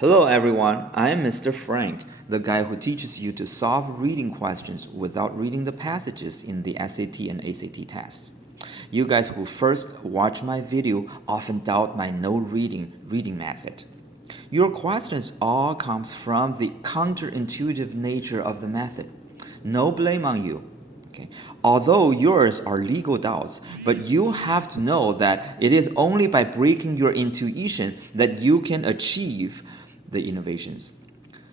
Hello everyone, I am Mr. Frank, the guy who teaches you to solve reading questions without reading the passages in the SAT and ACT tests. You guys who first watch my video often doubt my no reading method. Your questions all comes from the counterintuitive nature of the method. No blame on you. Okay. Although yours are legal doubts, but you have to know that it is only by breaking your intuition that you can achieve the innovations.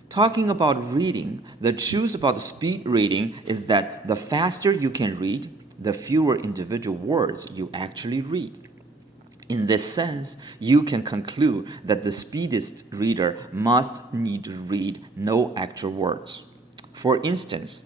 Talking about reading, the truth about speed reading is that the faster you can read, the fewer individual words you actually read. In this sense, you can conclude that the speediest reader must need to read no actual words. For instance,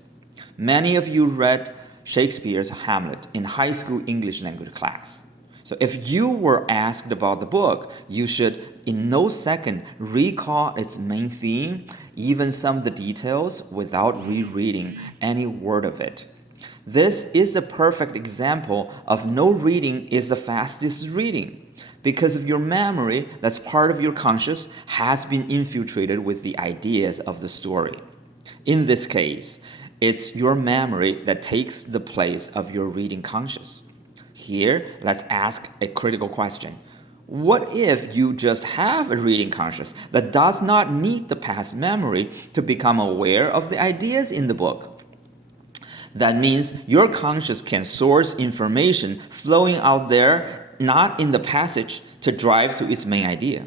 many of you read Shakespeare's Hamlet in high school English language class. So if you were asked about the book, you should in no second recall its main theme, even some of the details, without rereading any word of it. This is a perfect example of no reading is the fastest reading, because of your memory that's part of your conscious has been infiltrated with the ideas of the story. In this case, it's your memory that takes the place of your reading conscious. Here, let's ask a critical question. What if you just have a reading conscious that does not need the past memory to become aware of the ideas in the book? That means your conscious can source information flowing out there, not in the passage, to drive to its main idea.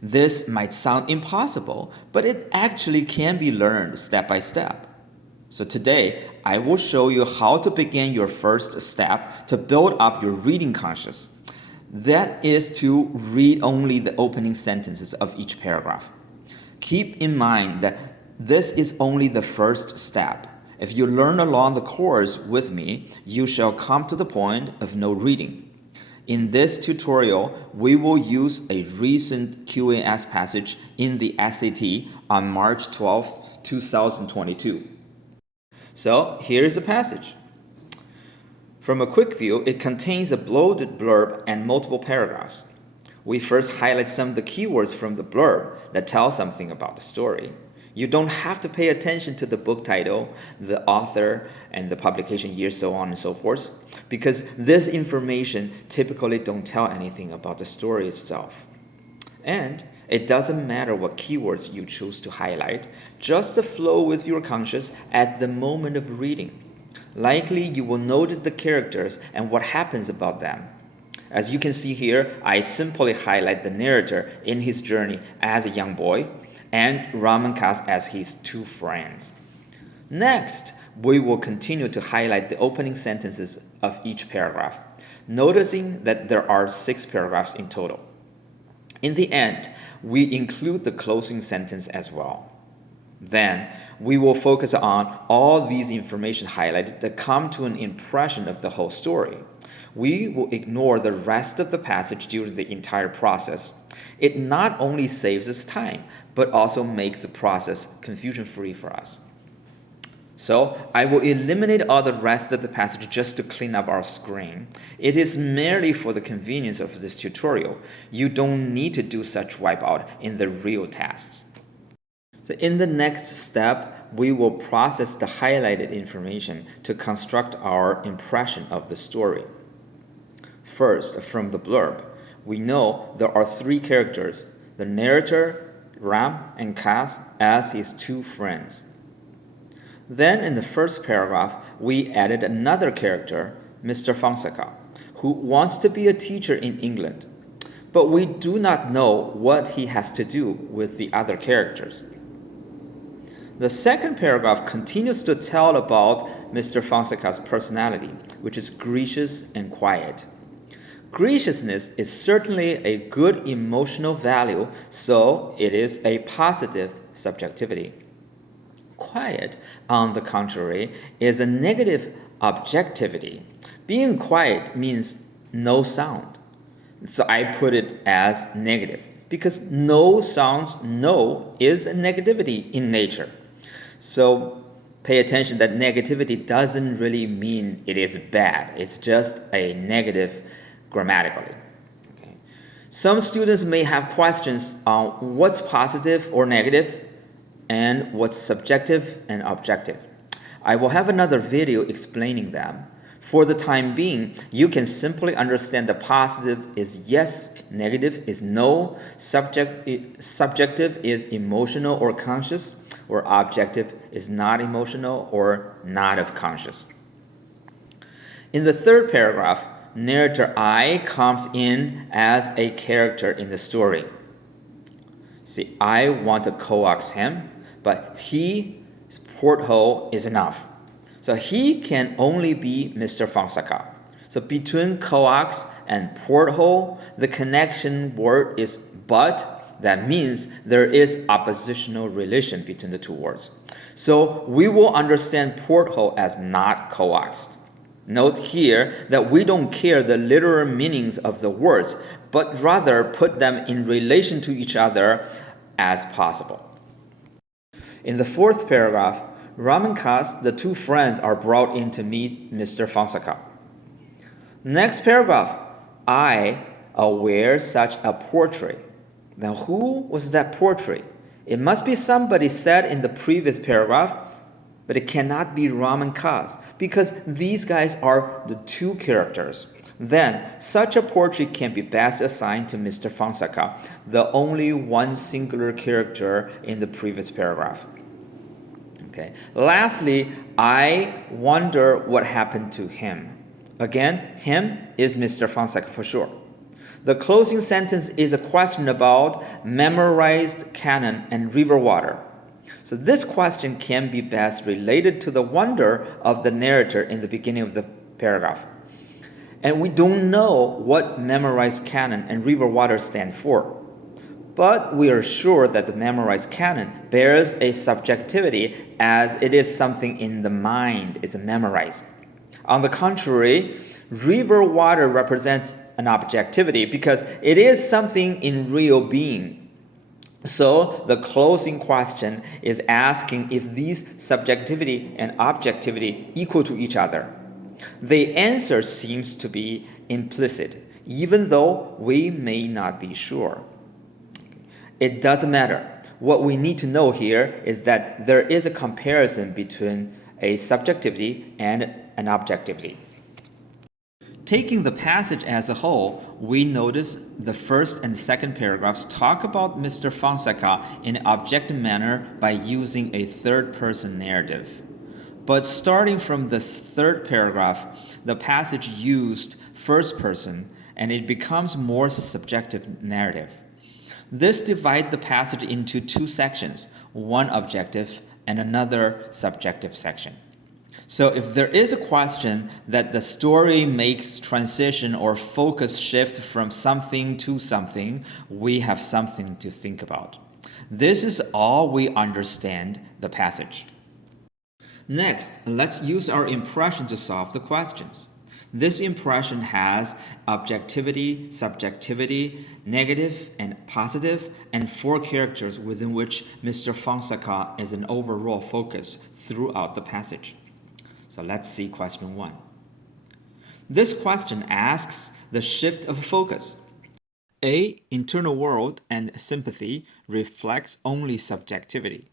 This might sound impossible, but it actually can be learned step by step. So today, I will show you how to begin your first step to build up your reading conscious. That is to read only the opening sentences of each paragraph. Keep in mind that this is only the first step. If you learn along the course with me, you shall come to the point of no reading. In this tutorial, we will use a recent QAS passage in the SAT on March 12, 2022. So here is the passage. From a quick view, it contains a bloated blurb and multiple paragraphs. We first highlight some of the keywords from the blurb that tell something about the story. You don't have to pay attention to the book title, the author, and the publication year, so on and so forth, because this information typically don't tell anything about the story itself. And it doesn't matter what keywords you choose to highlight, just the flow with your conscious at the moment of reading. Likely you will notice the characters and what happens about them. As you can see here, I simply highlight the narrator in his journey as a young boy and Ramankas as his two friends. Next, we will continue to highlight the opening sentences of each paragraph, noticing that there are 6 paragraphs in total. In the end, we include the closing sentence as well. Then, we will focus on all these information highlighted that come to an impression of the whole story. We will ignore the rest of the passage during the entire process. It not only saves us time, but also makes the process confusion-free for us. So I will eliminate all the rest of the passage just to clean up our screen. It is merely for the convenience of this tutorial. You don't need to do such wipeout in the real tests. So in the next step, we will process the highlighted information to construct our impression of the story. First, from the blurb, we know there are 3 characters, the narrator, Ram, and Kas as his 2 friends. Then in the first paragraph, we added another character, Mr. Fonseka, who wants to be a teacher in England. But we do not know what he has to do with the other characters. The second paragraph continues to tell about Mr. Fonseka's personality, which is gracious and quiet. Graciousness is certainly a good emotional value, so it is a positive subjectivity. Quiet, on the contrary, is a negative objectivity. Being quiet means no sound. So I put it as negative, because no sounds, no, is a negativity in nature. So pay attention that negativity doesn't really mean it is bad. It's just a negative grammatically. Okay. Some students may have questions on what's positive or negative and what's subjective and objective. I will have another video explaining them. For the time being, you can simply understand the positive is yes, negative is no, subjective is emotional or conscious, or objective is not emotional or not of conscious. In the third paragraph, narrator I comes in as a character in the story. See, I want to coax him, but his porthole is enough. So he can only be Mr. Fonseka. So between coax and porthole, the connection word is but. That means there is oppositional relation between the two words. So we will understand porthole as not coax. Note here that we don't care the literal meanings of the words, but rather put them in relation to each other as possible. In the fourth paragraph, Ramankas, the two friends, are brought in to meet Mr. Fonseka. Next paragraph, I aware such a portrait. Now who was that portrait? It must be somebody said in the previous paragraph, but it cannot be Ramankas because these guys are the two characters. Then such a portrait can be best assigned to Mr. Fonseka, the only one singular character in the previous paragraph. Okay. Lastly, I wonder what happened to him. Again, him is Mr. Fonseka for sure. The closing sentence is a question about memorized canon and river water. So this question can be best related to the wonder of the narrator in the beginning of the paragraph. And we don't know what memorized canon and river water stand for. But we are sure that the memorized canon bears a subjectivity as it is something in the mind, it's memorized. On the contrary, river water represents an objectivity because it is something in real being. So the closing question is asking if these subjectivity and objectivity equal to each other. The answer seems to be implicit, even though we may not be sure. It doesn't matter. What we need to know here is that there is a comparison between a subjectivity and an objectivity. Taking the passage as a whole, we notice the first and second paragraphs talk about Mr. Fonseka in an objective manner by using a third-person narrative. But starting from the third paragraph, the passage used first person and it becomes more subjective narrative. This divides the passage into two sections, one objective and another subjective section. So if there is a question that the story makes transition or focus shift from something to something, we have something to think about. This is all we understand the passage. Next, let's use our impression to solve the questions. This impression has objectivity, subjectivity, negative and positive, and 4 characters within which Mr. Fonseka is an overall focus throughout the passage. So let's see question 1. This question asks the shift of focus. A. Internal world and sympathy reflects only subjectivity.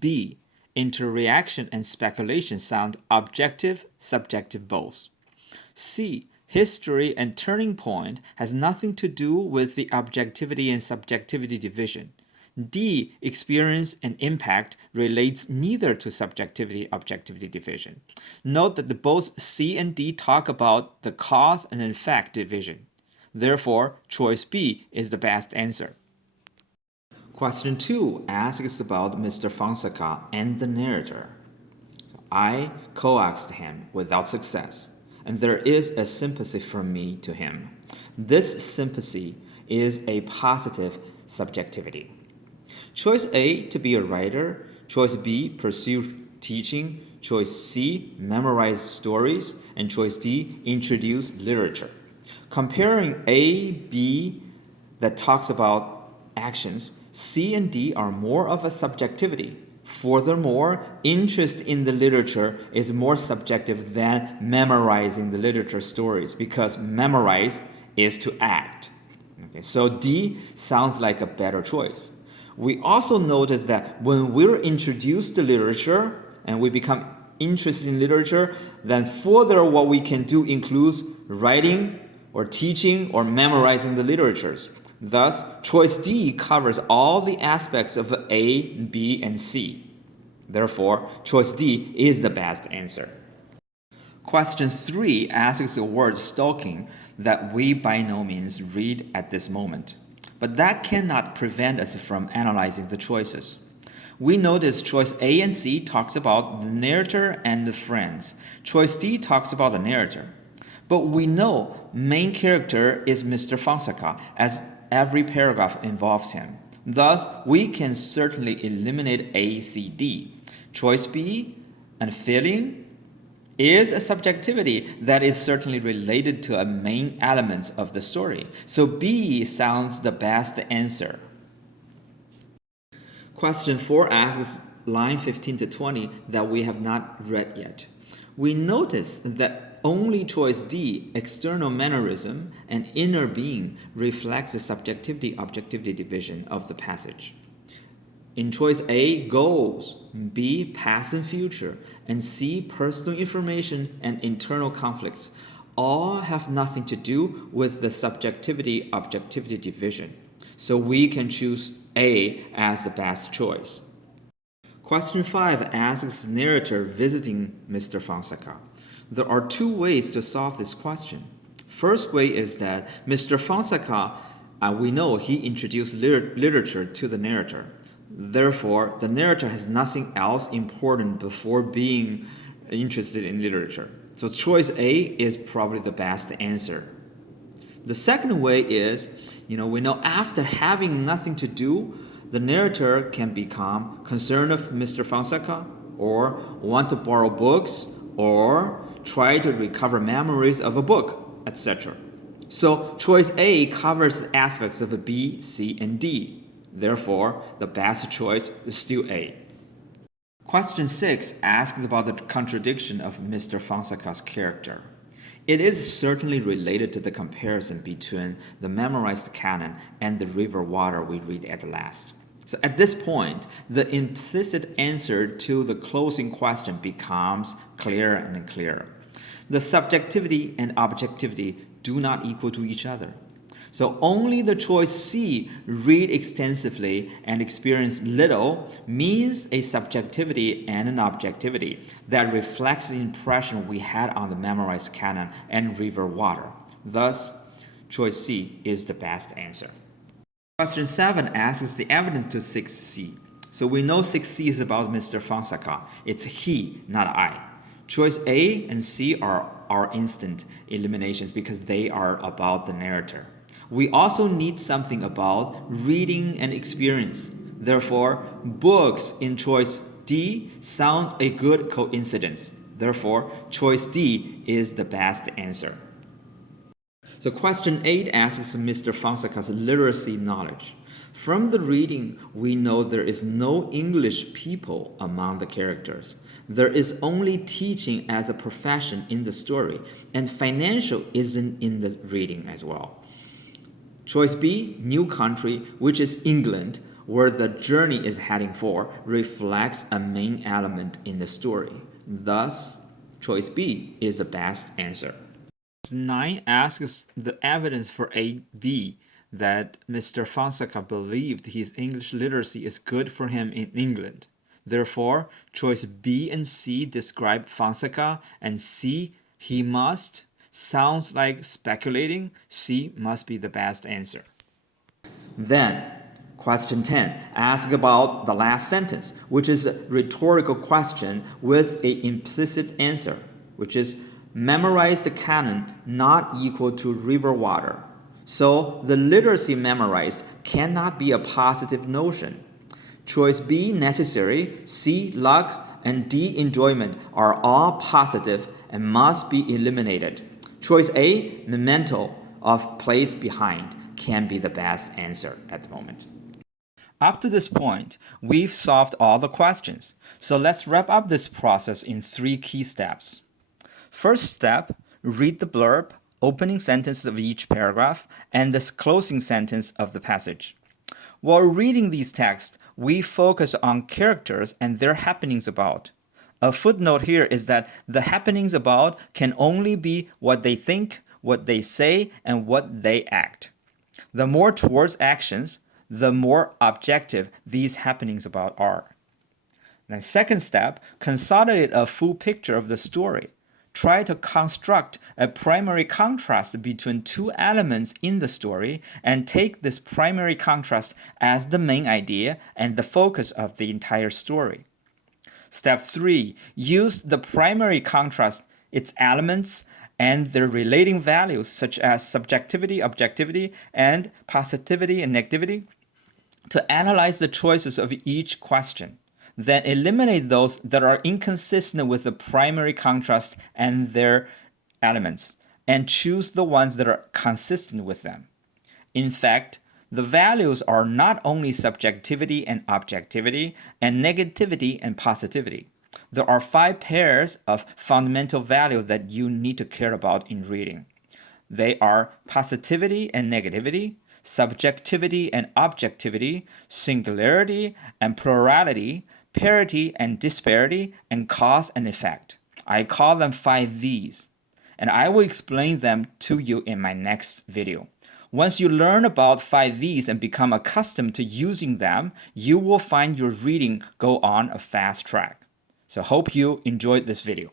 B. Interreaction and speculation sound objective, subjective both. C. History and turning point has nothing to do with the objectivity and subjectivity division. D. Experience and impact relates neither to subjectivity objectivity division. Note that both C and D talk about the cause and effect division. Therefore, choice B is the best answer. Question 2 asks about Mr. Fonseka and the narrator. I coaxed him without success, and there is a sympathy from me to him. This sympathy is a positive subjectivity. Choice A, to be a writer. Choice B, pursue teaching. Choice C, memorize stories. And choice D, introduce literature. Comparing A, B that talks about actions, C and D are more of a subjectivity. Furthermore, interest in the literature is more subjective than memorizing the literature stories because memorize is to act. Okay, so D sounds like a better choice. We also notice that when we're introduced to literature and we become interested in literature, then further what we can do includes writing or teaching or memorizing the literatures. Thus, choice D covers all the aspects of A, B, and C. Therefore, choice D is the best answer. Question 3 asks the word stalking that we by no means read at this moment. But that cannot prevent us from analyzing the choices. We notice choice A and C talks about the narrator and the friends. Choice D talks about the narrator. But we know main character is Mr. Fonseka, as every paragraph involves him. Thus, we can certainly eliminate A, C, D. Choice B and feeling is a subjectivity that is certainly related to a main element of the story. So B sounds the best answer. Question 4 asks line 15 to 20 that we have not read yet. We notice that only choice D, external mannerism and inner being, reflects the subjectivity-objectivity division of the passage. In choice A, goals, B, past and future, and C, personal information and internal conflicts, all have nothing to do with the subjectivity-objectivity division. So we can choose A as the best choice. Question 5 asks the narrator visiting Mr. Fonseka. There are two ways to solve this question. First way is that Mr. Fonseka, we know he introduced literature to the narrator. Therefore, the narrator has nothing else important before being interested in literature. So choice A is probably the best answer. The second way is, we know after having nothing to do, the narrator can become concerned of Mr. Fonseka, or want to borrow books, or try to recover memories of a book, etc. So choice A covers the aspects of B, C, and D. Therefore, the best choice is still A. Question 6 asks about the contradiction of Mr. Fonseka's character. It is certainly related to the comparison between the memorized canon and the river water we read at last. So at this point, the implicit answer to the closing question becomes clearer and clearer. The subjectivity and objectivity do not equal to each other. So only the choice C, read extensively and experience little, means a subjectivity and an objectivity that reflects the impression we had on the memorized canon and river water. Thus, choice C is the best answer. Question 7 asks the evidence to 6C. So we know 6C is about Mr. Fonseka. It's he, not I. Choice A and C are our instant eliminations because they are about the narrator. We also need something about reading and experience. Therefore, books in choice D sounds a good coincidence. Therefore, choice D is the best answer. So question 8 asks Mr. Fonseka's literacy knowledge. From the reading, we know there is no English people among the characters. There is only teaching as a profession in the story, and financial isn't in the reading as well. Choice B, new country, which is England, where the journey is heading for, reflects a main element in the story. Thus, choice B is the best answer. 9 asks the evidence for A, B, that Mr. Fonseka believed his English literacy is good for him in England. Therefore, choice B and C describe Fonseka, and C, he must, sounds like speculating. C must be the best answer. Then, question 10 asks about the last sentence, which is a rhetorical question with an implicit answer, which is memorize the canon not equal to river water. So the literacy memorized cannot be a positive notion. Choice B, necessary, C, luck, and D, enjoyment are all positive and must be eliminated. Choice A, memento of place behind, can be the best answer at the moment. Up to this point, we've solved all the questions. So let's wrap up this process in 3 key steps. First step, read the blurb, opening sentence of each paragraph, and the closing sentence of the passage. While reading these texts, we focus on characters and their happenings about. A footnote here is that the happenings about can only be what they think, what they say, and what they act. The more towards actions, the more objective these happenings about are. The second step, consolidate a full picture of the story. Try to construct a primary contrast between two elements in the story and take this primary contrast as the main idea and the focus of the entire story. Step 3. Use the primary contrast, its elements, and their relating values such as subjectivity, objectivity, and positivity and negativity to analyze the choices of each question. Then eliminate those that are inconsistent with the primary contrast and their elements, and choose the ones that are consistent with them. In fact, the values are not only subjectivity and objectivity, and negativity and positivity. There are 5 pairs of fundamental values that you need to care about in reading. They are positivity and negativity, subjectivity and objectivity, singularity and plurality, parity and disparity, and cause and effect. I call them 5 V's, and I will explain them to you in my next video. Once you learn about 5 V's and become accustomed to using them, you will find your reading go on a fast track. So hope you enjoyed this video.